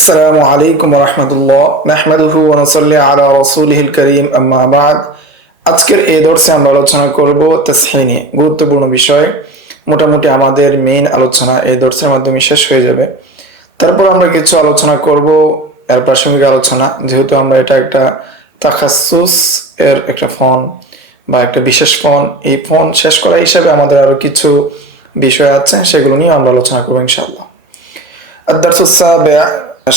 আসসালামু আলাইকুম রহমতুল্লাহ নাহমাদুহু ওয়া নুসাল্লি আলা রাসূলিহিল কারীম আম্মা বাদ। আজকের এই দর্শে আমরা আলোচনা করব তাসহিহ নিয়ে, গুরুত্বপূর্ণ বিষয়। মোটামুটি আমাদের মেইন আলোচনা এই দর্শের মাধ্যমে শেষ হয়ে যাবে। তারপর আমরা কিছু আলোচনা করব এর প্রাসঙ্গিক আলোচনা, যেহেতু আমরা এটা একটা তাখাসসুস এর একটা ফোন বা একটা বিশেষ ফোন, এই ফোন শেষ করা হিসাবে আমাদের আরো কিছু বিষয় আছে, সেগুলো নিয়ে আমরা আলোচনা করবো ইনশাআল্লাহ। الدرس السابع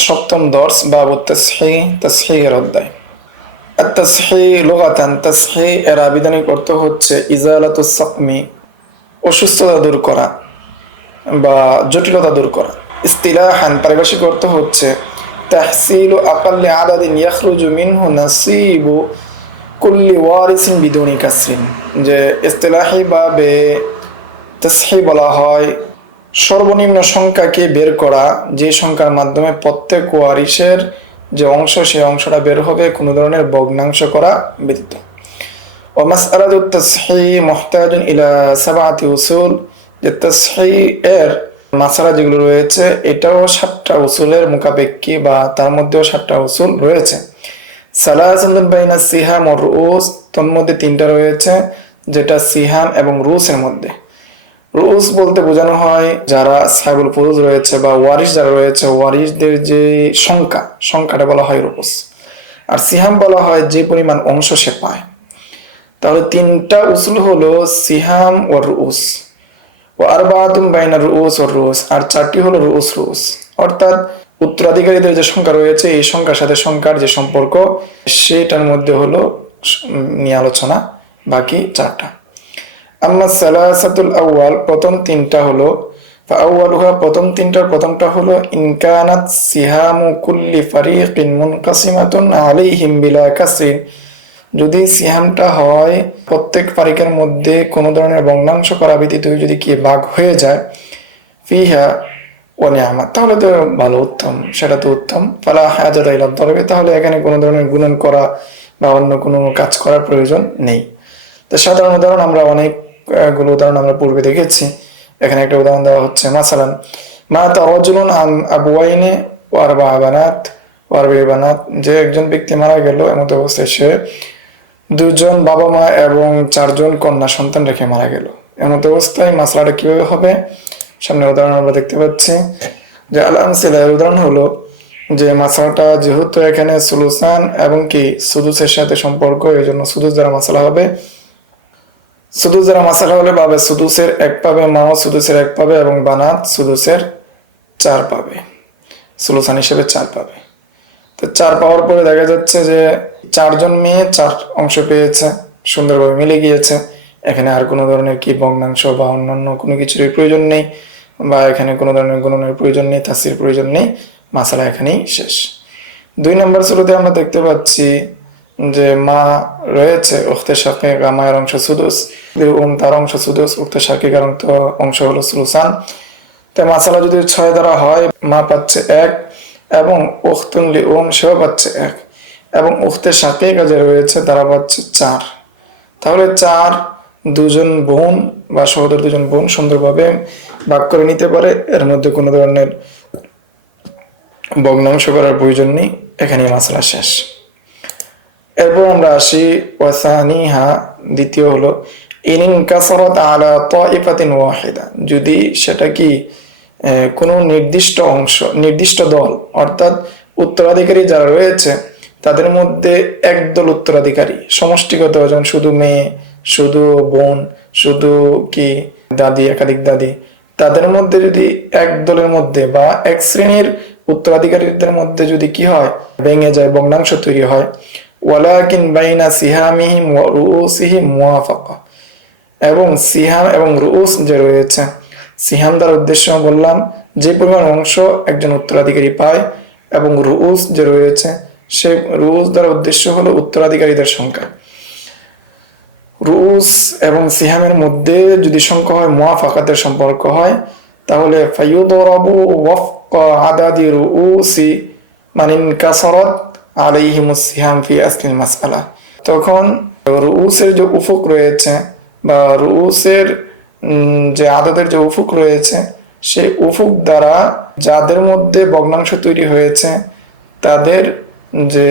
সপ্তম দর্স বাবু তাসহিহ, তাসহিহের অধ্যায়। আত-তাসহিহ লুগাতান, তাসহিহ এর আবিধানিক অর্থ হচ্ছে ইজালাতুস সাকমি, অসুস্থতা দূর করা বা জটিলতা দূর করা। ইসতিলাহান, পারিভাষিক অর্থ হচ্ছে তাহসিলু আকাল্লি আদাদিন ইয়াখরুজু মিনহু নাসিবু কুল্লি ওয়ারিসিন বিদুনি কাসরিন। যে ইসতিলাহি ভাবে তাসহিহ বলা হয় সর্বনিম্ন সংখ্যাকে বের করা, যে সংখ্যার মাধ্যমে প্রত্যেক ওয়ারিসের যে অংশ, সেই অংশটা বের হবে কোনো ধরনের ভগ্নাংশ করা ব্যতীত। ও মাসআলাতুত তাসহিহ মুহতাজুন ইলা সাবআতি উসুল, যে তাসহিহ এর মাসালা যেগুলো রয়েছে এটাও 7টা উসুলের মুখাপেক্ষী বা তার মধ্যেও 7টা উসুল রয়েছে। সালাসাতুন বাইনা সিহাম ও রুউস, তন্মধ্যে 3টা রয়েছে যেটা সিহাম এবং রুউসের মধ্যে। রুউস বলতে বোঝানো হয় যারা সাহেবুল ফুরুজ রয়েছে বা ওয়ারিস যারা রয়েছে, ওয়ারিসদের যে সংখ্যাটা বলা হয় রুউস। আর সিহাম বলা হয় যে পরিমাণ অংশ সে পায়। তাহলে 3টা উসুল হলো সিহাম ও রুউস। ও আরবাতুম বাইনা রুউস ও রুউস, আর 4টি হলো রুউস রুউস, অর্থাৎ উত্তরাধিকারীদের যে সংখ্যা রয়েছে এই সংখ্যার সাথে সংখ্যার যে সম্পর্ক সেটার মধ্যে হলো নিয়ে আলোচনা, বাকি 4টা। আম্মা সালাসাতুল আউয়াল, প্রথম 3টা হলো ফাআউয়ালুহা, প্রথম 3টার প্রথমটা হলো ইনকানাত সিহামু কুল্লি ফারিকিন মুনকাসিমাতুন আলাইহিম বিলা কাসরিন, যদি সিহামটা হয় প্রত্যেক ফারিকের মধ্যে কোনো ধরনের ভগ্নাংশ করা ব্যতীত যদি কি ভাগ হয়ে যায়, ফিহা ওয়া নি'মা, তাহলে তো ভালো, উত্তম, সেটা তো উত্তম। ফালা হাজাতা ইলা দরবে, তাহলে এখানে কোনো ধরনের গুণন করা বা অন্য কোনো কাজ করার প্রয়োজন নেই। তো সাধারণ উদাহরণ আমরা অনেকগুলো উদাহরণ আমরা পূর্বে দেখেছি। এখানে একটা উদাহরণ দেওয়া হচ্ছে, মাসালান মাতা রাজুলুন আন আবওয়াইনি ওয়া আরবা'a বানাত ওয়া আরবা'i বানাত, যে একজন ব্যক্তি মারা গেল, এমত অবস্থায় সে 2জন বাবা মা এবং 4জন কন্যা সন্তান রেখে মারা গেল। এমত অবস্থায় মাসলাটা কিভাবে হবে, সামনে উদাহরণ আমরা দেখতে পাচ্ছি। যে আল আমসিলা, উদাহরণ হলো যে মাসলাটা যেহেতু এখানে সুলুসান এবং কি সুদুসের সাথে সম্পর্ক, এই জন্য সুদুস দ্বারা মাসলা হবে। সুদুস দ্বারা মাসালা হলে বাবে সুদুসের 1 পাবে, মাও সুদুসের 1 পাবে এবং বানাত সুদুসের 4 পাবে, সুলুসান হিসেবে 4 পাবে। তো 4 পাওয়ার পরে দেখা যাচ্ছে যে 4জন মেয়ে 4 অংশ পেয়েছে, সুন্দরভাবে মিলে গিয়েছে। এখানে আর কোনো ধরনের কি ভগ্নাংশ বা অন্যান্য কোনো কিছুরই প্রয়োজন নেই, বা এখানে কোনো ধরনের গুণনের প্রয়োজন নেই, তাসির প্রয়োজন নেই, মাসালা এখানেই শেষ। 2 নম্বর সুরতে আমরা দেখতে পাচ্ছি যে মা রয়েছে, উখতে শাকিকা, মায়ের অংশ সুদুস, তার অংশ সুদুস, উখতে শাকিকার অংশ হলো সুলুসান। তো মাসালা যদি 6 দ্বারা হয়, মা পাচ্ছে 1 এবং উখতুন লিউম সেও পাচ্ছে 1 এবং উখতে শাকিকা যে রয়েছে তারা পাচ্ছে 4। তাহলে 4 2জন বোন বা সহোদর 2জন বোন সুন্দরভাবে ভাগ করে নিতে পারে, এর মধ্যে কোনো ধরনের ভগ্নাংশ করার প্রয়োজন নেই, এখানেই মাসালা শেষ। এরপর আমরা আসি ওয়াসানিহা, দ্বিতীয় হলো ইনকাসারাত আলা তাইফাতিন ওয়াহিদা, যদি সেটা কি কোনো নির্দিষ্ট অংশ, নির্দিষ্ট দল, অর্থাৎ উত্তরাধিকারী যারা রয়েছে তাদের মধ্যে একদল উত্তরাধিকারী সমষ্টিগত, যেমন শুধু মেয়ে, শুধু বোন, শুধু কি দাদি, একাধিক দাদি, তাদের মধ্যে যদি এক দলের মধ্যে বা এক শ্রেণীর উত্তরাধিকারীদের মধ্যে যদি কি হয়, ভেঙে যায়, ভগ্নাংশ তৈরি হয়, ওয়ালাকিন বাইনা সিহামিহিম ওয়া রুউসিহিম মুওয়াফাকা, এবং সিহাম এবং রুউস যে রয়েছে, সিহাম দ্বারা উদ্দেশ্য বললাম যে পরিমাণ অংশ একজন উত্তরাধিকারী পায়, এবং রুউস যে রয়েছে সে রুউস দ্বারা উদ্দেশ্য হলো উত্তরাধিকারীদের সংখ্যা। রুউস এবং সিহামের মধ্যে যদি সংখ্যা হয়, মুওয়াফাকাতের সম্পর্ক হয়, তাহলে ফায়ুদরাবু ওয়াফকা আদাদি রুউসি মান ইনকাসারাত আলাইহিমুস সিহাম ফি আসলিল মাসআলা, তখন রুউসের যে উফুক রয়েছে বা রুউসের যে আদদের যে উফুক রয়েছে সেই উফুক দ্বারা যাদের মধ্যে ভগ্নাংশ তৈরি হয়েছে তাদের যে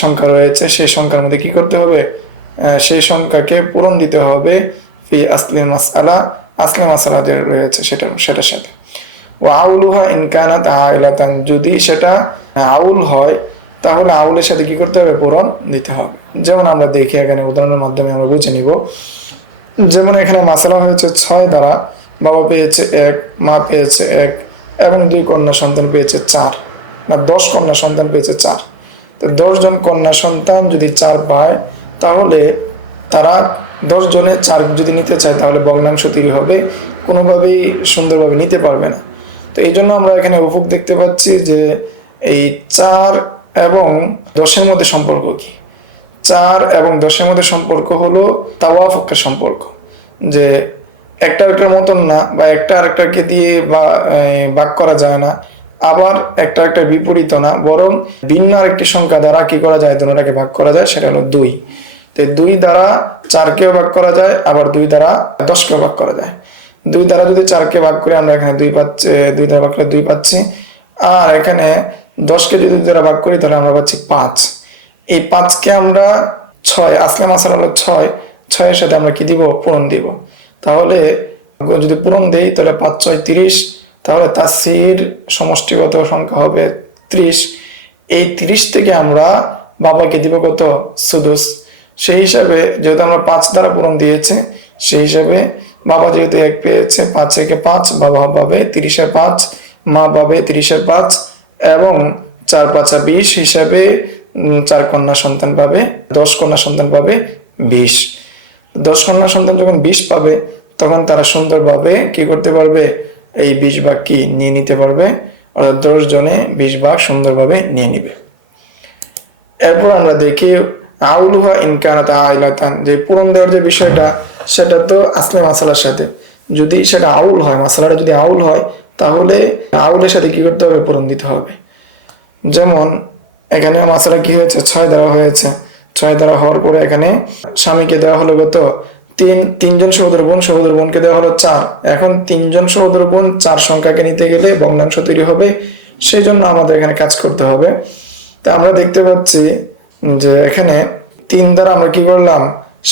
সংখ্যা রয়েছে সেই সংখ্যার মধ্যে কি করতে হবে, সেই সংখ্যাকে পূরণ দিতে হবে ফি আসলিল মাসআলা, আসলে মাসআলা যে রয়েছে সেটার সাথে। ও আউলুহা ইন কানাত আইলাতান, যদি সেটা আউল হয় তাহলে আউলের সাথে কি করতে হবে, পূরণ দিতে হবে। যেমন আমরা দেখি এখানে উদাহরণের মাধ্যমে আমরা বুঝে নিব। যেমন এখানে মাসালা হয়েছে 6 দ্বারা, বাবা পেয়েছে 1, মা পেয়েছে 1 এবং 2 কন্যা সন্তান পেয়েছে 4, না 10 কন্যা সন্তান পেয়েছে 4। তো 10 জন কন্যা সন্তান যদি 4 পায় তাহলে তারা 10 জনে 4 যদি নিতে চায় তাহলে ভগ্নাংশ তৈরি হবে, কোনোভাবেই সুন্দরভাবে নিতে পারবে না। তো এই জন্য আমরা এখানে উফুক দেখতে পাচ্ছি যে এই 4 এবং 10-এর মধ্যে সম্পর্ক কি। 4 এবং 10-এর মধ্যে সম্পর্ক হলো তাওয়াফুকের সম্পর্ক, যে একটা আরেকটার মতন না, বা একটা আরেকটাকে দিয়ে বা ভাগ করা যায় না, আবার একটা একটা বিপরীত না, বরং ভিন্ন আরেকটি সংখ্যা দ্বারা কি করা যায়, দুটোটাকে ভাগ করা যায়, সেটা হলো 2। তো 2 দ্বারা 4কেও ভাগ করা যায়, আবার 2 দ্বারা 10কেও ভাগ করা যায়। 2 দ্বারা যদি 4কে ভাগ করে আমরা এখানে 2 পাচ্ছি, 2 দ্বারা ভাগ করে 2 পাচ্ছি, আর এখানে 10কে যদি 2 দ্বারা ভাগ করি তাহলে আমরা পাচ্ছি 5। এই 5কে আমরা 6, আসলে মাসালা হলো 6, 6-এর সাথে আমরা কি দিব, পূরণ দিব। তাহলে যদি পূরণ দেই তাহলে 5 6 30, তাহলে তাসির সমষ্টিগত সংখ্যা হবে 30। এই 30 থেকে আমরা বাবাকে দিব কত, সুদুস। সেই হিসাবে যেহেতু আমরা 5 দ্বারা পূরণ দিয়েছে, সেই হিসাবে বাবা যেহেতু 1 পেয়েছে, 5 একে 5, বাবা পাবে 30-এর 5, মা পাবে 30-এর 5, এবং 4 5 20 হিসাবে 4 কন্যা সন্তান পাবে, 10 কন্যা সন্তান পাবে 20। 10 কন্যা সন্তান যখন 20 পাবে তখন তারা সুন্দরভাবে কি করতে পারবে, এই 20 ভাগ কি নিয়ে নিতে পারবে, অর্থাৎ 10 জনে 20 ভাগ সুন্দরভাবে নিয়ে নিবে। এরপর আমরা দেখি আউলুহা ইন কানাত আইলাতান, যে পূরণ দেওয়ার যে বিষয়টা, সেটা তো আসলে মাসালার সাথে, যদি সেটা আউল হয়, মাসালাটা যদি আউল হয় তাহলে আউলের সাথে কি করতে হবে, পূরণ দিতে হবে। যেমন এখানে মাসালা কি হয়েছে, 6 দ্বারা হয়েছে। 6 দ্বারা হওয়ার পরে এখানে স্বামীকে দেওয়া হলো কত, 3জন সহোদর বোনকে দেওয়া হলো 4। এখন 3জন সহোদর বোন 4 সংখ্যাকে নিতে গেলে ভগ্নাংশ তৈরি হবে, সেই জন্য আমাদের এখানে কাজ করতে হবে। তা আমরা দেখতে পাচ্ছি যে এখানে 3 দ্বারা আমরা কি করলাম,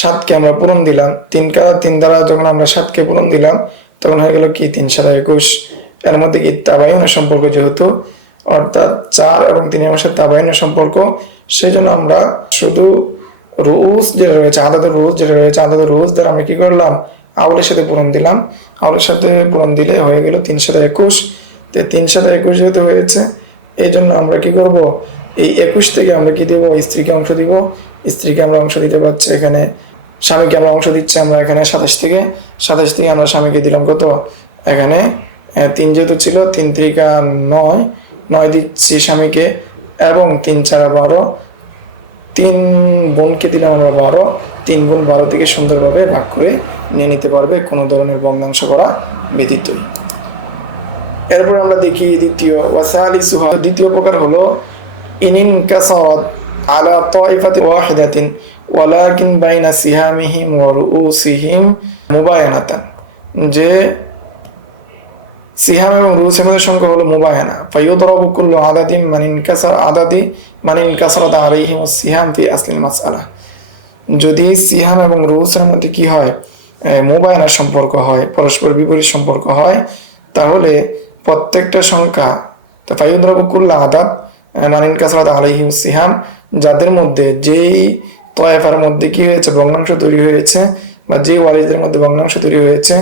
7কে আমরা পূরণ দিলাম। 3 দ্বারা যখন আমরা 7কে পূরণ দিলাম তখন হয়ে গেল কি 3 7 21। এর মধ্যে কি তাবায়ুনের সম্পর্ক, যেহেতু অর্থাৎ 4 এবং 3-এর মধ্যে তাবায়ুনের সম্পর্ক, সেই জন্য আমরা শুধু রুজ যেটা রয়েছে, আদাদের রুজ দ্বারা আমরা কি করলাম, আউলের সাথে পূরণ দিলাম। আউলের সাথে পূরণ দিলে হয়ে গেল 3 7 21। তো 3 7 21 যেহেতু হয়েছে, এই জন্য আমরা কি করব, এই 21 থেকে আমরা কি দিব, স্ত্রীকে অংশ দিব। স্ত্রীকে আমরা অংশ দিতে পারছি, এখানে স্বামীকে আমরা অংশ দিচ্ছি, আমরা এখানে 27 থেকে আমরা স্বামীকে দিলাম কত, এখানে 3 যেহেতু ছিল, 3 3 9 দিচ্ছি স্বামীকে, এবং 3 4 12, 3 বোনকে দিলাম আমরা 12। 3 গুণ 12 থেকে সুন্দরভাবে ভাগ করে নিয়ে নিতে পারবে, কোনো ধরনের ভগ্নাংশ করা ব্যতীতই। এরপর আমরা দেখি দ্বিতীয় প্রকার হলো ইনিন কাসারাত আলা তাইফাতি ওয়াহিদাতিন ওয়ালাকিন বাইনা সিহামিহিম ওয়া রুউসিহিম মুবায়ানাতান, যে সিহাম এবং রুউসের মধ্যে সংখ্যা হলো মুবায়ানা। ফায়ুদরাবু কুল্লু আদাদিন মান ইনকাসারাত আলাইহিম সিহাম ফি আসলিল মাসআলা। যদি সিহাম এবং রুউসের মধ্যে কি হয়, মুবায়ানার সম্পর্ক হয়, পরস্পর বিপরীত সম্পর্ক হয়, তাহলে প্রত্যেকটা সংখ্যা, তো ফায়ুদরাবু কুল্লু আদাদ মান ইনকাসারাত আলাইহিম সিহাম, যাদের মধ্যে যেই তয়ফার মধ্যে কি হয়েছে, ভগ্নাংশ তৈরি হয়েছে, বা যে ওয়ারিসদের মধ্যে ভগ্নাংশ তৈরি হয়েছে,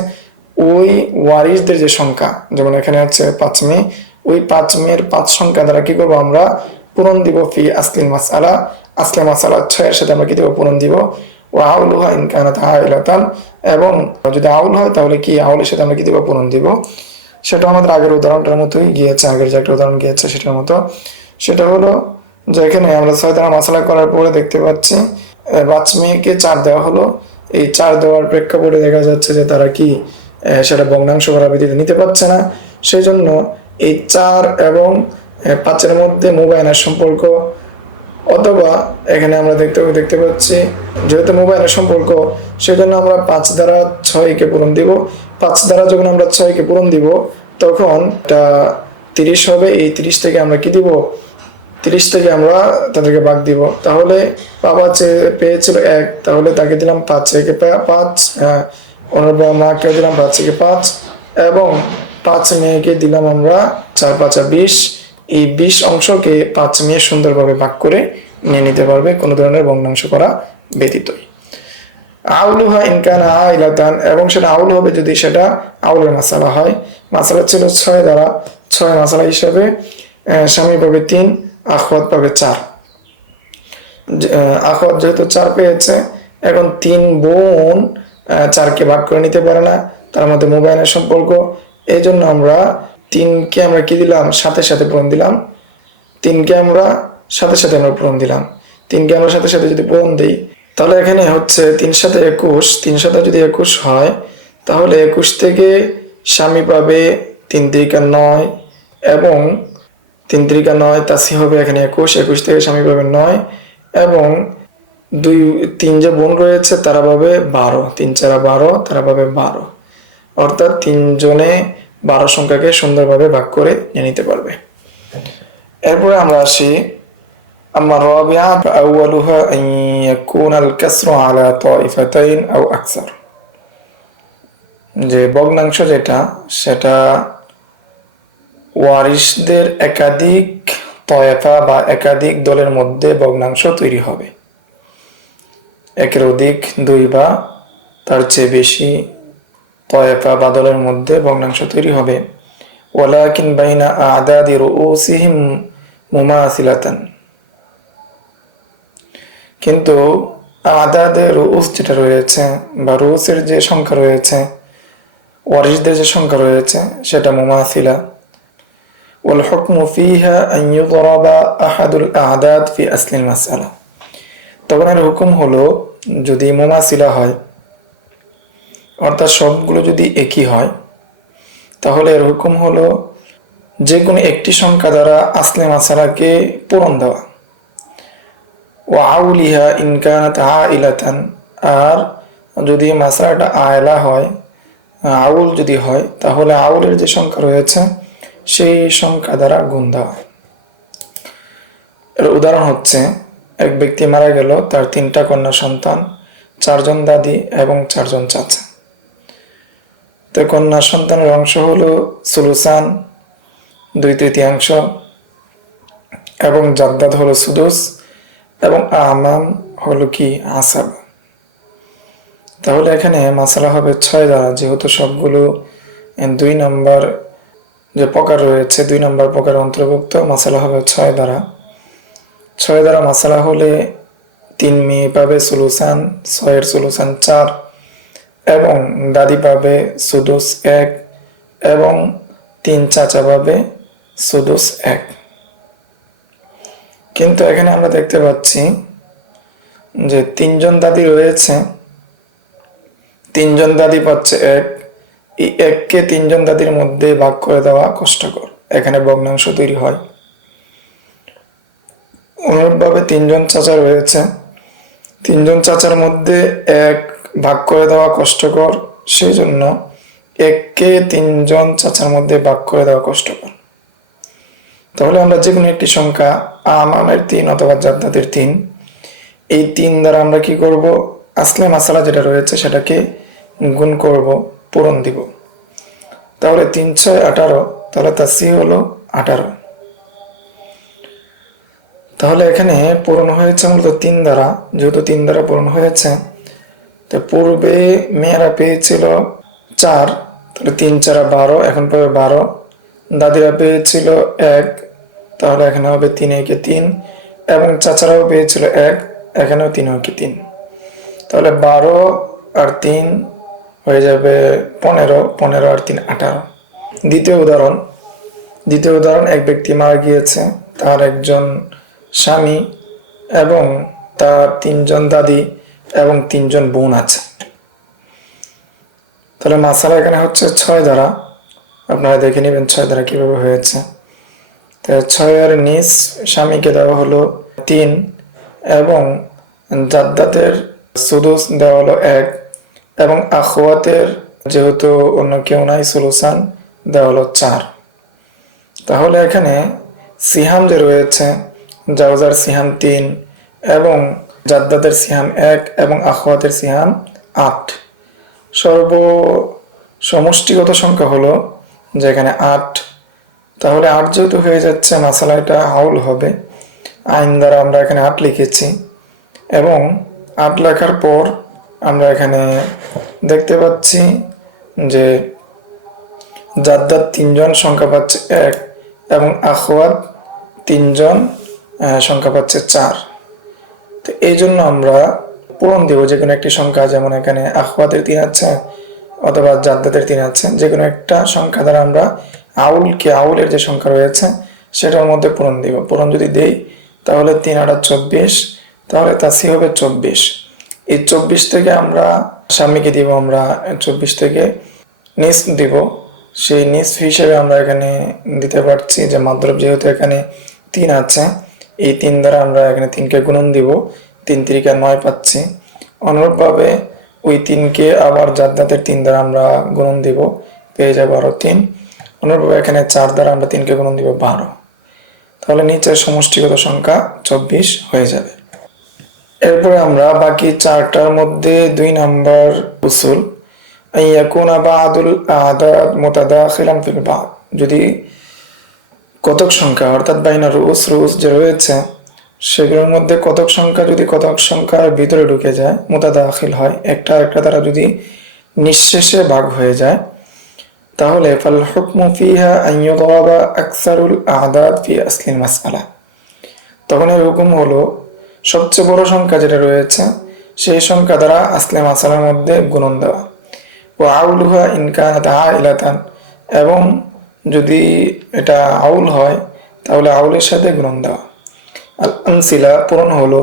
ওই ওয়ারিসদের যে সংখ্যা, যেমন এখানে হচ্ছে 5 মেয়ে, ওই 5 মেয়ের 5 সংখ্যা দ্বারা কি করবো, আমরা পূরণ দিব ফি আসলিল মাসআলা, আসলে মাসআলা 6-এর সাথে আমরা কি দিব, পূরণ দিব। ওয়া আউলুহা ইন কানাত আইলাতান, এবং যদি আউল হয় তাহলে কি আউলের সাথে আমরা কি দিব, পূরণ দিব। সেটা আমাদের আগের উদাহরণটার মতোই গিয়েছে, আগের যে একটা উদাহরণ গিয়েছে সেটার মতো। সেটা হলো যে এখানে আমরা 6 দ্বারা মাসালা করার পরে দেখতে পাচ্ছি 5 মেয়েকে 4 দেওয়া হলো। এই 4 দেওয়ার প্রেক্ষাপটে দেখা যাচ্ছে যে তারা কি সেটা ভগ্নাংশ করা ব্যতীত নিতে পারছে না, সেই জন্য এই 4 এবং 5-এর মধ্যে মুবায়ানার সম্পর্ক, অথবা এখানে আমরা দেখতে পাচ্ছি যেহেতু মুবায়ানার সম্পর্ক, সেই জন্য আমরা 5 দ্বারা 6কে পূরণ দিব। 5 দ্বারা যখন আমরা 6কে পূরণ দিব তখন এটা 30 হবে। এই 30 থেকে আমরা কি দিব, 30 থেকে আমরা তাদেরকে ভাগ দিব। তাহলে বাবা পেয়েছিল 1, তাহলে তাকে দিলাম 5 থেকে 5, ওনার মাকে দিলাম 5 থেকে 5, এবং 5 মেয়েকে দিলাম আমরা 4 5 20। এই 20 অংশকে 5 মেয়ে সুন্দরভাবে ভাগ করে নিয়ে নিতে পারবে, কোনো ধরনের ভগ্নাংশ করা ব্যতীতই। আউলুহা ইনকানা আইলাতান, এবং সেটা আউল হবে যদি সেটা আউলের মাসালা হয়। মাসালা ছিল 6 দ্বারা, 6 মাসালা হিসাবে স্বামী পাবে 3, আখওয়াত পাবে 4। আখওয়াত যেহেতু 4 পেয়েছে, এখন 3 বোন 4কে ভাগ করে নিতে পারে না, তার মধ্যে মোবাইলের সম্পর্ক। এই জন্য আমরা 3কে আমরা কি দিলাম, সাথে সাথে পূরণ দিলাম। 3কে আমরা সাথে সাথে আমরা পূরণ দিলাম। 3কে আমরা সাথে সাথে যদি পূরণ দিই, তাহলে এখানে হচ্ছে 3 সাথে 21, 3 সাথে যদি 21 হয়, তাহলে 21 থেকে স্বামী পাবে 3 3 9, এবং 3 3 9 তাসি হবে এখানে 21, 21 থেকে স্বামী পাবে 9, এবং 3 যে বোন রয়েছে তারা পাবে 12, 3 4 12, তারা পাবে 12। অর্থাৎ 3 জনে 12 সংখ্যাকে সুন্দরভাবে ভাগ করে নিয়ে নিতে পারবে। এরপরে আমরা আসি أما الرابعة فأولها أن يكون الكسر على طائفتين أو أكثر। যে ভগ্নাংশ যেটা, সেটা ওয়ারিসদের একাধিক তয়ফা বা একাধিক দলের মধ্যে ভগ্নাংশ তৈরি হবে। একের অধিক 2 বা তার চেয়ে বেশি তয়ফা বা দলের মধ্যে ভগ্নাংশ তৈরি হবে। ওয়ালাকিন বাইনা আদাদি রুউসিহিম মুমাসিলাতান, কিন্তু আদাদের রুউস যেটা রয়েছে বা রুউসের যে সংখ্যা রয়েছে, ওয়ারিসদের যে সংখ্যা রয়েছে, সেটা মুমাসিলা। ওয়াল হুকমু ফিহা আন ইউদরাবা আহাদুল আদাদ ফি আসলিল মাসআলা। তখন এর হুকুম হলো, যদি মুমাসিলা হয়, অর্থাৎ সবগুলো যদি একই হয়, তাহলে এর হুকুম হলো যে কোনো একটি সংখ্যা দ্বারা আসলে মাসালাকে পূরণ দেওয়া। ও আউলিহা ইনকানাত আইলাতান, আর যদি মাসালাটা আয়লা হয়, আউল যদি হয়, তাহলে আউলের যে সংখ্যা রয়েছে সেই সংখ্যা দ্বারা গুণ দেওয়া। এর উদাহরণ হচ্ছে, এক ব্যক্তি মারা গেল, তার 3টা কন্যা সন্তান, 4 জন দাদি এবং 4 জন চাচা। তো কন্যা সন্তানের অংশ হলো সুলুসান 2/3, এবং জাদ্দাদ হলো সুদুস, এবং আমাম হলো কি আসাব। তাহলে এখানে মাসালা হবে 6 দ্বারা, যেহেতু সবগুলো 2 নম্বর যে প্রকার রয়েছে 2 নম্বর প্রকার অন্তর্ভুক্ত, মাসালা হবে 6 দ্বারা। 6 দ্বারা মাসালা হলে 3 মেয়ে পাবে সুলুসান, 6 সুলুসান 4, এবং দাদি পাবে সুদুস 1, এবং 3 চাচা পাবে সুদুস 1। কিন্তু এখানে আমরা দেখতে পাচ্ছি যে 3 জন দাদি রয়েছে, 3 জন দাদি পাচ্ছে 1, এই 1কে 3 জন দাদির মধ্যে ভাগ করে দেওয়া কষ্টকর, এখানে ভগ্নাংশ তৈরি হয়। অনুরূপভাবে 3 জন চাচা রয়েছে, 3 জন চাচার মধ্যে 1 ভাগ করে দেওয়া কষ্টকর, সেই জন্য 1কে 3 জন চাচার মধ্যে ভাগ করে দেওয়া কষ্টকর। তাহলে আমরা যে কোনো একটি সংখ্যা, আমামের 3 অথবা জাদ্দাদের 3, এই 3 দ্বারা আমরা কি করব, আসলে মাসালা যেটা রয়েছে সেটাকে গুণ করব, পূরণ দিব। তাহলে 3 6 18, তাহলে তার সি হলো 18। তাহলে এখানে পূরণ হয়েছে মূলত 3 দ্বারা, যেহেতু 3 দ্বারা পূরণ হয়েছে, তো পূর্বে মেয়েরা পেয়েছিল 4, তাহলে 3 4 12, এখন পাবে 12। দাদিরা পেয়েছিল 1, তাহলে এখানে হবে 3 1 3, এবং চাচারাও পেয়েছিল 1, এখানেও 3 1 3। তাহলে 12 আর 3 হয়ে যাবে 15, 15 আর 3 18। দ্বিতীয় উদাহরণ, এক ব্যক্তি মারা গিয়েছে, তার একজন স্বামী এবং তার 3 জন দাদি এবং 3 জন বোন আছে। তাহলে মাসালা এখানে হচ্ছে 6 দ্বারা, আপনারা দেখে নেবেন 6 দ্বারা কিভাবে হয়েছে। তো 6 এর নিচ স্বামীকে দেওয়া হলো 3, এবং জাদ্দাতের সুদুস দেওয়া হলো 1, এবং আখওয়াতের যেহেতু অন্য কেউ নাই সুলুসান, দেওয়া হলো 4। তাহলে এখানে সিহাম যে রয়েছে, জাওজার সিহাম 3 এবং জাদ্দাদের সিহাম 1 এবং আখওয়াতের সিহাম 8। সমষ্টিগত সংখ্যা হলো যেখানে 8। তাহলে 8 যেহেতু হয়ে যাচ্ছে, মাসালা এটা আউল হবে। আইন দ্বারা আমরা এখানে 8 লিখেছি এবং 8 লেখার পর আমরা এখানে দেখতে পাচ্ছি যে জাদ্দাদ 3 জন সংখ্যা পাচ্ছে 1 এবং আখওয়াত 3 জন সংখ্যা পাচ্ছে 4। তো এই জন্য আমরা পূরণ দেব যে কোনো একটি সংখ্যা, যেমন এখানে আখওয়াতের 3 আছে অথবা জাদ্দাদের 3 আছে, যে কোনো একটা সংখ্যা দ্বারা আমরা আউলের যে সংখ্যা রয়েছে সেটার মধ্যে পূরণ দিব। পূরণ যদি দেই তাহলে 3 8 24, তাহলে তাসি হবে 24। এই 24 থেকে আমরা স্বামীকে দিব, আমরা 24 থেকে নিসফ দিব। সেই নিসফ হিসেবে আমরা এখানে দিতে পারছি যে মাদ্রব যেহেতু এখানে 3 আছে, এই 3 দ্বারা আমরা এখানে 3কে গুণন দিব, 3 3 9 পাচ্ছি। অনুরূপভাবে ওই 3কে আবার জাদ্দাতের 3 দ্বারা আমরা গুণন দিব, পেয়ে যাবো আরো 3। অনুরূপভাবে এখানে 4 দ্বারা আমরা 3কে গুণন দিব 12। তাহলে নিচের সমষ্টিগত সংখ্যা 24 হয়ে যাবে। এরপরে আমরা বাকি 4টার মধ্যে 2 নাম্বার উসুল, ইয়াকুনা বাদুল আদাদ মুতাদাখিলান ফিল বাদ, যদি কতক সংখ্যা অর্থাৎ বাইনা রুউস যে রয়েছে সেগুলোর মধ্যে কতক সংখ্যা যদি কতক সংখ্যার ভিতরে ঢুকে যায়, মুতাদাখিল হয়, একটা দ্বারা যদি নিঃশেষে ভাগ হয়ে যায়, তাহলে ফাল হুকমু ফিহা আন ইউদরাবা আকসারুল আদাদ ফি আসলিল মাসআলা। তখন এর হুকুম হলো সবচেয়ে বড় সংখ্যা যেটা রয়েছে সেই সংখ্যা দ্বারা আসলে মাসালার মধ্যে গুণন দেওয়া। ও আউলুহা ইন কানাত আইলাতান, এবং যদি এটা আউল হয় তাহলে আউলের সাথে গুণন দেওয়া। আল আমসিলা পূরণ হলো,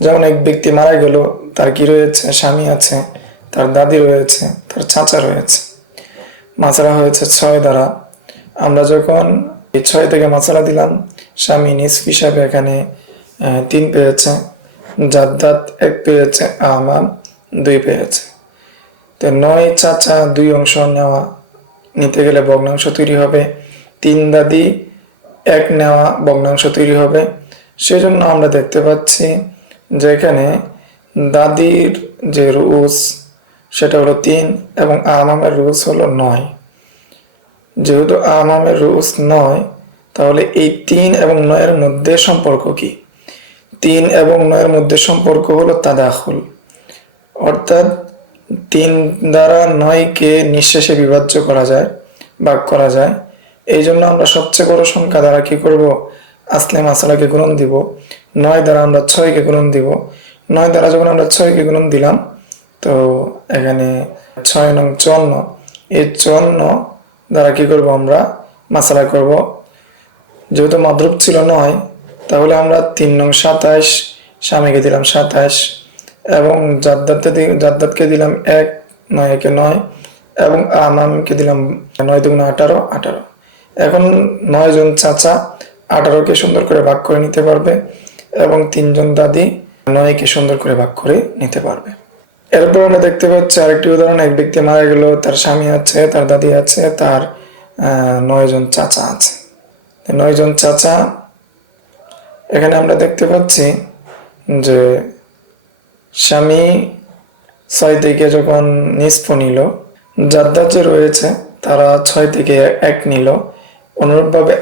যেমন এক ব্যক্তি মারা গেল, তার কি রয়েছে, স্বামী আছে, তার দাদি রয়েছে, তার চাচা রয়েছে। মাসালা হয়েছে 6 দ্বারা। আমরা যখন এই 6 থেকে মাসালা দিলাম, স্বামী নিসফ হিসাবে এখানে 3 পেয়েছে, জাদ্দাত 1 পেয়েছে, আমাম 2 পেয়েছে। তো 9 চাচা 2 অংশ নিতে গেলে ভগ্নাংশ তৈরি হবে, 3 দাদি 1 নেওয়া ভগ্নাংশ তৈরি হবে। সেজন্য আমরা দেখতে পাচ্ছি যে এখানে দাদির যে রুউস সেটা হলো 3 এবং আমামের রুউস হলো 9। যেহেতু আমামের রুউস 9, তাহলে এই 3 এবং 9 এর মধ্যে সম্পর্ক কি? 3 এবং 9 এর মধ্যে সম্পর্ক হলো তাদাখুল, অর্থাৎ 3 দ্বারা 9কে নিঃশেষে বিভাজ্য করা যায়, ভাগ করা যায়। এই জন্য আমরা সবচেয়ে বড় সংখ্যা দ্বারা কি করব, আসলে মাসালাকে গুণন দিব। 9 দ্বারা আমরা 6কে গুণন দিব। 9 দ্বারা যখন আমরা 6কে গুণন দিলাম, তো এখানে 6 নং 54, এই 54 দ্বারা কি করব, আমরা মাসালা করব। যেহেতু মাদ্রুব ছিল 9, তাহলে আমরা 3 নং 27, স্বামীকে দিলাম 27 এবং জাদ্দাতকে দিলাম 1, 9 একে 9 এবং আমামকে দিলাম 9 2 18 18। এখন 9 জন চাচা 18কে সুন্দর করে ভাগ করে নিতে পারবে এবং 3 জন দাদি 9কে সুন্দর করে ভাগ করে নিতে পারবে। এরপর আমরা দেখতে পাচ্ছি আরেকটি উদাহরণ, এক ব্যক্তি মারা গেল, তার স্বামী আছে, তার দাদি আছে, তার 9 জন চাচা আছে। 9 জন চাচা, এখানে আমরা দেখতে পাচ্ছি যে স্বামী 6 থেকে যখন নিসফ নিল, জাদ্দাত যে রয়েছে তারা 6 থেকে 1 নিল। অনুরূপভাবে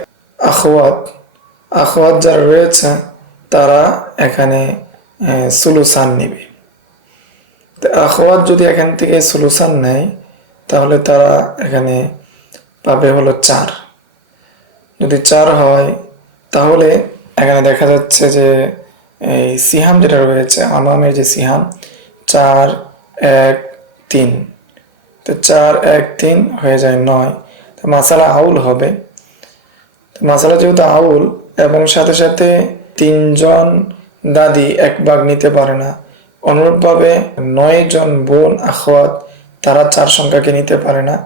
আখওয়াত যারা রয়েছে তারা এখানে সুলুসান নিবে। আখওয়াত যদি এখান থেকে সুলুসান নেয় তাহলে তারা এখানে পাবে হলো 4। যদি 4 হয় তাহলে এখানে দেখা যাচ্ছে যে এই সিহাম যেটা রয়েছে, আমামের যে সিহাম 4 1 3, তো 4 1 3 হয়ে যায় 9। তো মাসালা আউল হবে। তো মাসালা যেহেতু আউল এবং সাথে সাথে 3 জন দাদি 1 ভাগ নিতে পারে না, অনুরূপভাবে 9 জন বোন আখওয়াত তারা 4 সংখ্যাকে নিতে পারে না,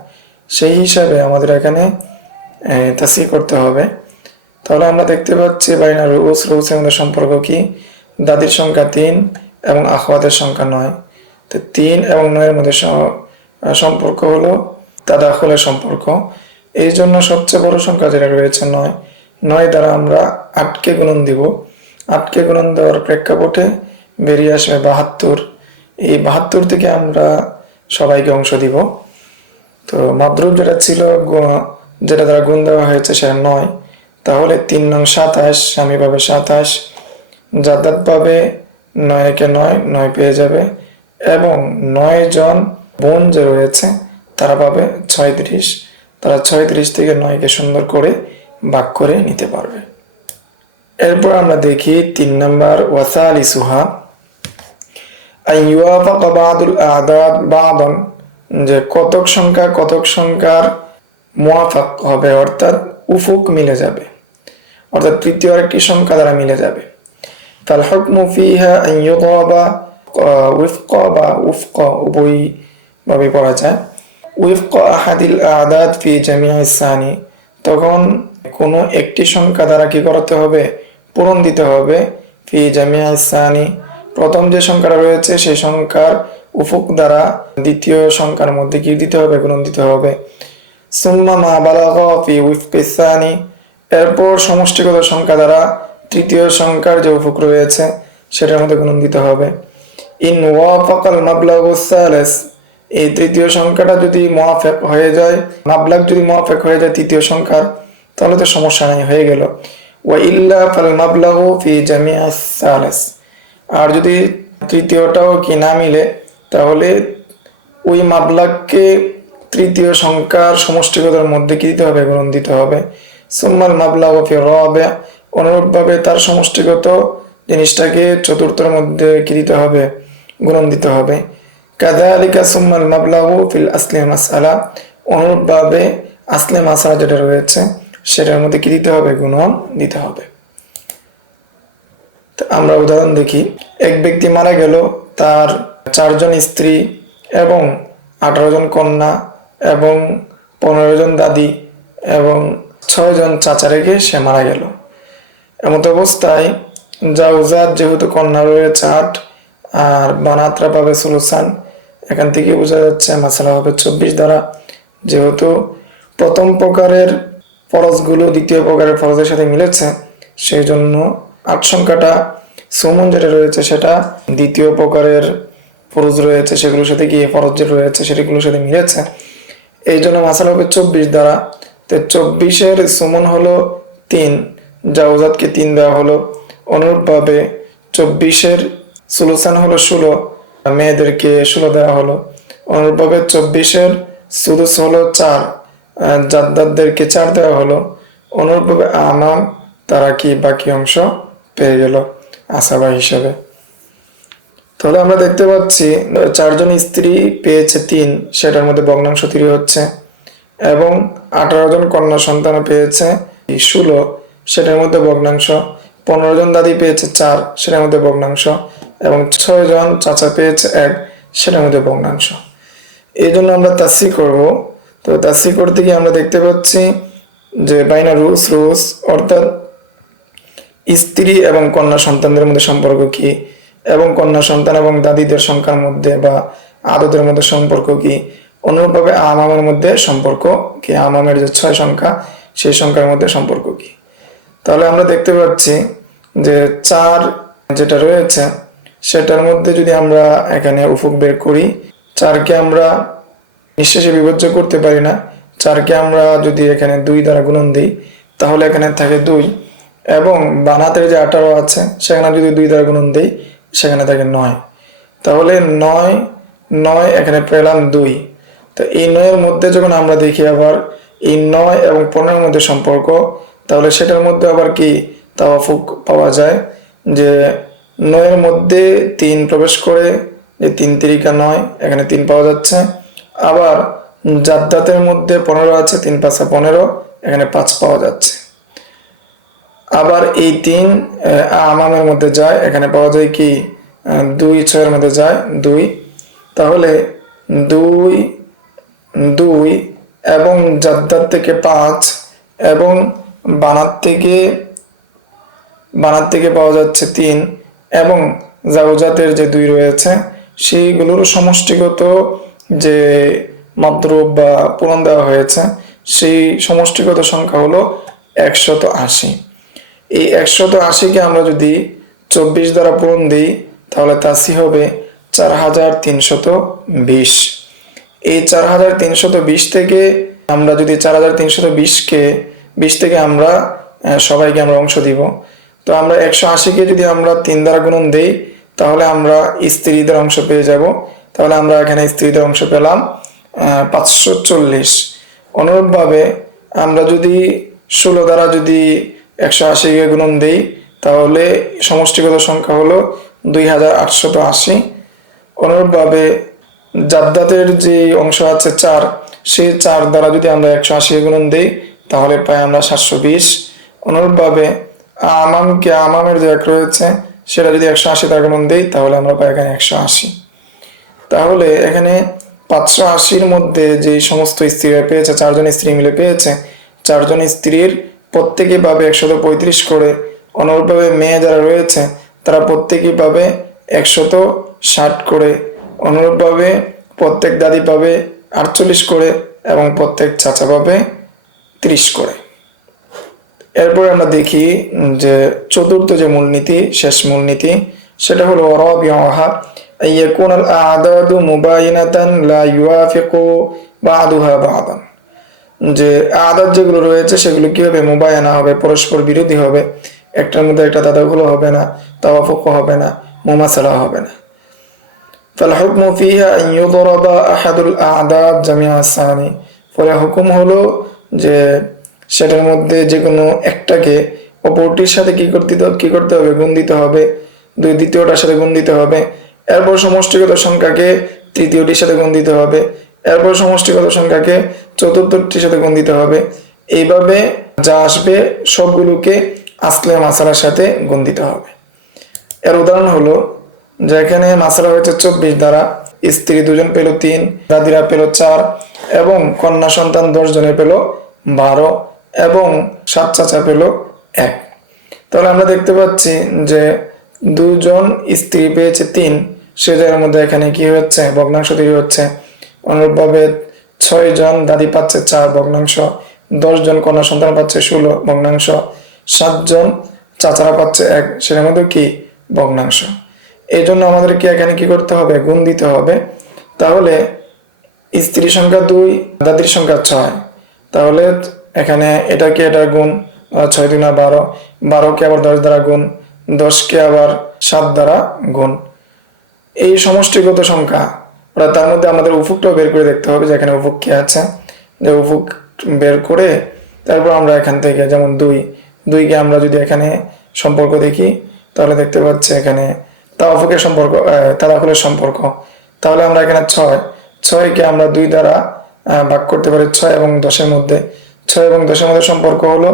সেই হিসাবে আমাদের এখানে তাসি করতে হবে। তাহলে আমরা দেখতে পাচ্ছি বাইনা রুউসের মধ্যে সম্পর্ক কি, দাদির সংখ্যা 3 এবং আখওয়াতের সংখ্যা 9। তো 3 এবং 9 এর মধ্যে সম্পর্ক হলো তাদাখুলের সম্পর্ক। এই জন্য সবচেয়ে বড় সংখ্যা যেটা রয়েছে 9, 9 দ্বারা আমরা 8কে গুণন দিব। 8কে গুণন দেওয়ার প্রেক্ষাপটে বেরিয়ে আসবে 72। এই 72 থেকে আমরা সবাইকে অংশ দিব। তো মাদ্রুব যেটা ছিল, যেটা দ্বারা গুণ দেওয়া হয়েছে সেটা 9, তাহলে 3 নং 27, স্বামী পাবে 27, জাদ্দাত পাবে 9 একে 9, 9 পেয়ে যাবে, এবং 9 জন বোন যে রয়েছে তারা পাবে 36। তারা 36 থেকে 9কে সুন্দর করে ভাগ করে নিতে পারবে। এরপর আমরা দেখি 3 নম্বর ওয়াসালিসুহা আইয়ুয়াফাকা বাদুল আদাদ বাদান, যে কতক সংখ্যার মুয়াফাক হবে, অর্থাৎ উফুক মিলে যাবে, অর্থাৎ তৃতীয় আরেকটি সংখ্যা দ্বারা মিলে যাবে। ফাল হুকমু ফিহা আন ইউদাবা ওয়িফকা বা উফকা, উভয় ভাবে পড়া যায়। ওয়িফকা আহাদিল আদাদ ফি জামিআস সানি, তখন কোনো একটি সংখ্যা দ্বারা কি করতে হবে, পূরণ দিতে হবে। ফি জামিআস সানি, প্রথম যে সংখ্যাটা রয়েছে সেই সংখ্যার উফুক দ্বারা দ্বিতীয় সংখ্যার মধ্যে কি দিতে হবে, গুণন দিতে হবে। সুম্মা মা বালাগা ফি ওয়িফকিস সানি, এরপর সমষ্টিগত সংখ্যা দ্বারা তৃতীয় সংখ্যার যে উফুক রয়েছে সেটার মধ্যে গুণন দিতে হবে। ইন ওয়াফাকাল মাবলাগুস সালিস, এই তৃতীয় সংখ্যাটা যদি মুওয়াফাক হয়ে যায়, মাবলাগ যদি মুওয়াফাক হয়ে যায় তৃতীয় সংখ্যার, তাহলে তো সমস্যা নাই, হয়ে গেল। ওয়া ইল্লা ফাল মাবলাগু ফি জামিআস সালিস, আর যদি তৃতীয়টাও কি না মিলে, তাহলে ওই মাবলাগকে তৃতীয় সংখ্যার সমষ্টিগতের মধ্যে কি দিতে হবে, গুণন দিতে হবে। সুম্মাল মাবলাগু ফি রাবি, অনুরূপভাবে তার সমষ্টিগত জিনিসটাকে চতুর্থের মধ্যে কি দিতে হবে, গুণন দিতে হবে। কাযালিকা সুম্মাল মাবলাগু ফিল আসলি মাসআলা, অনুরূপভাবে আসলে মাসআলা যেটা রয়েছে সেটার মধ্যে কি দিতে হবে, গুণন দিতে হবে। আমরা উদাহরণ দেখি। এক ব্যক্তি মারা গেল, তার 4 জন স্ত্রী এবং 18 জন কন্যা এবং 15 জন দাদি এবং 6 জন চাচা রেখে সে মারা গেল। এমত অবস্থায় জাওজাত যেহেতু কন্যা রয়েছে 8 আর বানাতরা পাবে সুলুসান, এখান থেকে বোঝা যাচ্ছে মাসালা হবে 24 দ্বারা। যেহেতু প্রথম প্রকারের ফরজগুলো দ্বিতীয় প্রকারের ফরজের সাথে মিলেছে, সেই জন্য 8 সংখ্যাটা সুমন যেটা রয়েছে সেটা দ্বিতীয় প্রকারের ফরজ রয়েছে সেগুলোর সাথে গিয়ে ফরজ যে রয়েছে সেগুলোর সাথে মিলেছে, এই জন্য মাসালা হবে 24 দ্বারা। তো 24-এর সুমন হলো 3, জাওজাতকে 3 দেওয়া হলো। অনুরূপভাবে 24-এর সুলুসান হলো 16, মেয়েদেরকে 16 দেওয়া হলো। অনুরূপভাবে 24-এর সুদুস হলো 4, জাদ্দাতদেরকে 4 দেওয়া হলো। অনুরূপভাবে আমাম, তারা কি বাকি অংশ পেয়ে গেল আসাবা হিসাবে। তাহলে আমরা দেখতে পাচ্ছি 4 জন স্ত্রী পেয়েছে 3, সেটার মধ্যে ভগ্নাংশ 3 হচ্ছে, এবং 18 জন কন্যা সন্তান পেয়েছে 16, সেটার মধ্যে ভগ্নাংশ। 15 জন দাদি পেয়েছে 4, সেটার মধ্যে ভগ্নাংশ, এবং 6 জন চাচা পেয়েছে 1, সেটার মধ্যে ভগ্নাংশ। এই জন্য আমরা তাসি করব। তো তাসি করতে গিয়ে আমরা দেখতে পাচ্ছি যে বাইনা রুস, অর্থাৎ স্ত্রী এবং কন্যা সন্তানদের মধ্যে সম্পর্ক কি, এবং কন্যা সন্তান এবং দাদিদের সংখ্যার মধ্যে বা আদতের মধ্যে সম্পর্ক কি। অনুরূপভাবে আমামের মধ্যে সম্পর্ক কি, আমামের যে 6 সংখ্যা সেই সংখ্যার মধ্যে সম্পর্ক কি। তাহলে আমরা দেখতে পাচ্ছি যে 4 যেটা রয়েছে সেটার মধ্যে যদি আমরা এখানে উফুক বের করি, 4কে আমরা নিঃশেষে বিভাজ্য করতে পারি না। 4কে আমরা যদি এখানে 2 দ্বারা গুণন দিই, তাহলে এখানে থাকে 2, এবং বানাতের যে 18 আছে সেখানে যদি 2 দ্বারা গুণন দিই, সেখানে থাকে 9। তাহলে 9 এখানে পেলাম 2। তো এই 9-এর মধ্যে যখন আমরা দেখি আবার এই 9 এবং 15-এর মধ্যে সম্পর্ক, তাহলে সেটার মধ্যে আবার কি তাওয়াফুক পাওয়া যায়, যে 9-এর মধ্যে 3 প্রবেশ করে, যে 3 তিরিকা 9, এখানে 3 পাওয়া যাচ্ছে। আবার জাদ্দাতের মধ্যে 15 আছে, 3 5 15, এখানে 5 পাওয়া যাচ্ছে। আবার এই 3 আমামের মধ্যে যায়, এখানে পাওয়া যায় কি 2 6-এর মধ্যে যায় 2। তাহলে 2 এবং জাদ্দাত থেকে 5 এবং বানাত থেকে পাওয়া যাচ্ছে 3, এবং জাওজাতের যে 2 রয়েছে সেইগুলোর সমষ্টিগত যে মাদ্রুব বা পূরণ দেওয়া হয়েছে, সেই সমষ্টিগত সংখ্যা হলো 180। এই 180কে আমরা যদি 24 দ্বারা পূরণ দিই তাহলে তাসি হবে 4320। এই 4320 থেকে আমরা যদি 4320কে 20 থেকে আমরা সবাইকে আমরা অংশ দিব। তো আমরা 180কে যদি আমরা 3 দ্বারা গুণন দেই তাহলে আমরা স্ত্রীদের অংশ পেয়ে যাব। তাহলে আমরা এখানে স্ত্রীদের অংশ পেলাম 540। অনুরূপভাবে আমরা যদি 16 দ্বারা যদি 180কে গুণন দেই তাহলে সমষ্টিগত সংখ্যা হলো 2880। অনুরূপভাবে জাদ্দাতের যে অংশ আছে 4, সেই 4 দ্বারা যদি আমরা 180 গুণন দেই তাহলে পাই আমরা 720। অনুরূপভাবে আমামের যে এক রয়েছে সেটা যদি 180 দ্বারা গুণন দেই তাহলে আমরা পাই এখানে 180। তাহলে এখানে 580-র মধ্যে যে সমস্ত স্ত্রীরা পেয়েছে, 4 জন স্ত্রী মিলে পেয়েছে, 4 জন স্ত্রীর প্রত্যেকেই পাবে 135 করে। অনুরূপভাবে মেয়ে যারা রয়েছে তারা প্রত্যেকেই পাবে 160 করে। অনুরূপভাবে প্রত্যেক দাদি পাবে 48 করে এবং প্রত্যেক চাচা পাবে 30 করে। এরপরে আমরা দেখি যে চতুর্থ যে মূলনীতি, শেষ মূলনীতি, সেটা হলো রাবিউহা আইয়াকুনাল আ'দাদু মুবাইনাতান লা ইউয়াফিকু বা'দুহা বা'দান। যে আদাদ যেগুলো রয়েছে সেগুলো কি হবে? মুবায়ানা হবে, পরস্পর বিরোধী হবে। একটার মধ্যে একটা তাদাখুল হবে না, তাওয়াফুক হবে না, মুমাসালা হবে না। ফাল হুকমু ফিহা আন ইউদরাবা আহাদুল আ'দাদ জামিআ সানি। ফলে হুকুম হলো যে সেটার মধ্যে যে কোনো একটাকে অপরটির সাথে কি করতে হবে? গুণ দিতে হবে। দ্বিতীয়টার সাথে গুণ দিতে হবে। এরপর সমষ্টিগত সংখ্যাকে তৃতীয়টির সাথে গুণ দিতে হবে। এরপর সমষ্টিগত সংখ্যাকে চতুর্থটির সাথে গুণ দিতে হবে। এইভাবে যা আসবে সবগুলোকে আসলে মাসালার সাথে গুণ দিতে হবে। এর উদাহরণ হলো যে এখানে মাসালা হয়েছে 24 দ্বারা, স্ত্রী 2 জন পেল 3, দাদিরা পেল 4 এবং কন্যা সন্তান 10 জনে পেল 12 এবং 7 চাচা পেল 1। তাহলে আমরা দেখতে পাচ্ছি যে 2 জন স্ত্রী পেয়েছে 3, সে জায়গার মধ্যে এখানে কি হচ্ছে? ভগ্নাংশ তৈরি হচ্ছে। অনুরূপভাবে 6 জন দাদি পাচ্ছে 4 ভগ্নাংশ, 10 জন কন্যা সন্তান পাচ্ছে 16 ভগ্নাংশ, 7 জন চাচারা পাচ্ছে 1, সেটার মধ্যে কি? ভগ্নাংশ। এই জন্য আমাদেরকে এখানে কি করতে হবে? গুণ দিতে হবে। তাহলে স্ত্রী সংখ্যা 2, দাদির সংখ্যা 6, তাহলে এখানে এটাকে এটা গুণ, 6 2 12, 12কে আবার 10 দ্বারা গুণ, 10কে আবার 7 দ্বারা গুণ। এই সমষ্টিগত সংখ্যা, তার মধ্যে আমাদের উফুকটাও বের করে দেখতে হবে যে এখানে উফুক কি আছে। যে উফুক বের করে তারপর আমরা এখান থেকে যেমন 2কে আমরা যদি এখানে সম্পর্ক দেখি তাহলে দেখতে পাচ্ছি এখানে তাওয়াফুকের সম্পর্ক, তাদাখুলের সম্পর্ক। তাহলে আমরা এখানে 6কে আমরা 2 দ্বারা ভাগ করতে পারি 6 এবং 10-এর মধ্যে। 6 এবং 10-এর মধ্যে সম্পর্ক হলো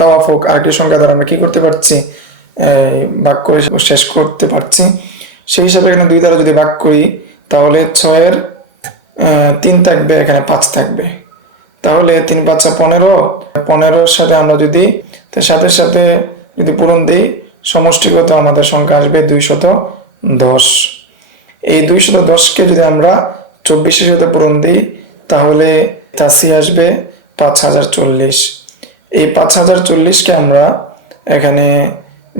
তাওয়াফুক। আরেকটি সংখ্যা দ্বারা আমরা কি করতে পারছি? ভাগ করে শেষ করতে পারছি। সেই হিসাবে এখানে 2 দ্বারা যদি ভাগ করি তাহলে 6-এর 3 থাকবে, এখানে 5 থাকবে। তাহলে 3 5 15, 15-র সাথে আমরা যদি সাথে সাথে যদি পূরণ দিই সমষ্টিগত আমাদের সংখ্যা আসবে 210। এই 210কে যদি আমরা 24-এর সাথে পূরণ দিই তাহলে তাসি আসবে 5040। এই 5040কে আমরা এখানে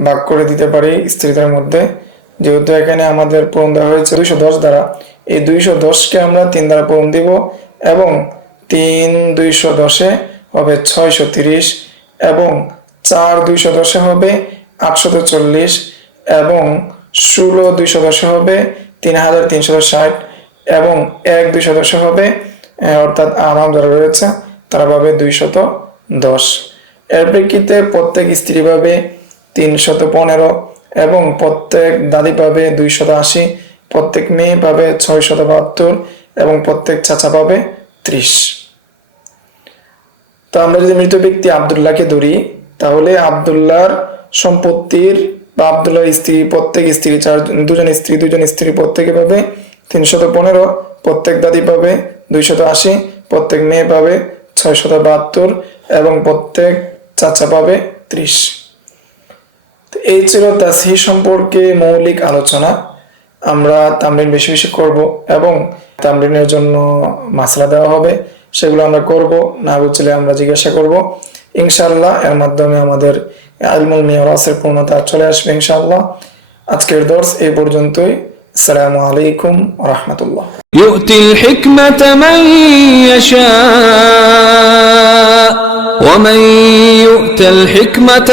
ভাগ করে দিতে পারি স্ত্রীদের মধ্যে। যেহেতু এখানে আমাদের পূরণ দেওয়া হয়েছে 210 দ্বারা, এই 210কে আমরা 3 দ্বারা পূরণ দিব এবং 3 210-এ হবে 630 এবং 4 210-এ হবে 840 এবং 16 210-এ হবে 3360 এবং 1 210-এ হবে, অর্থাৎ আমাম যারা রয়েছে তারা পাবে 210। এর প্রেক্ষিতে প্রত্যেক স্ত্রী পাবে 315 এবং প্রত্যেক দাদি পাবে 280, প্রত্যেক মেয়ে পাবে 672 এবং প্রত্যেক চাচা পাবে 30। তো আমরা যদি মৃত ব্যক্তি আব্দুল্লাহকে ধরি তাহলে আব্দুল্লাহর সম্পত্তির বা আব্দুল্লাহর স্ত্রী, প্রত্যেক স্ত্রী 2 জন স্ত্রী প্রত্যেকে পাবে 315, প্রত্যেক দাদি পাবে 280, প্রত্যেক মেয়ে পাবে 672 এবং প্রত্যেক চাচা পাবে 30। এই ছিল তাসহিহ সম্পর্কে মৌলিক আলোচনা। আমরা তামরিন বেশি বেশি করব এবং তামরিনের জন্য মাসলা দেওয়া হবে, সেগুলো আমরা করব, না বুঝলে আমরা জিজ্ঞাসা করব ইনশাআল্লাহ। এর মাধ্যমে আমাদের ইলমুল মিরাসের পূর্ণতা চলে আসবে ইনশাআল্লাহ। আজকের দর্স এই পর্যন্তই। আসসালামু আলাইকুম ওয়া রাহমাতুল্লাহ। يؤتي الحكمة من يشاء ومن يؤت الحكمة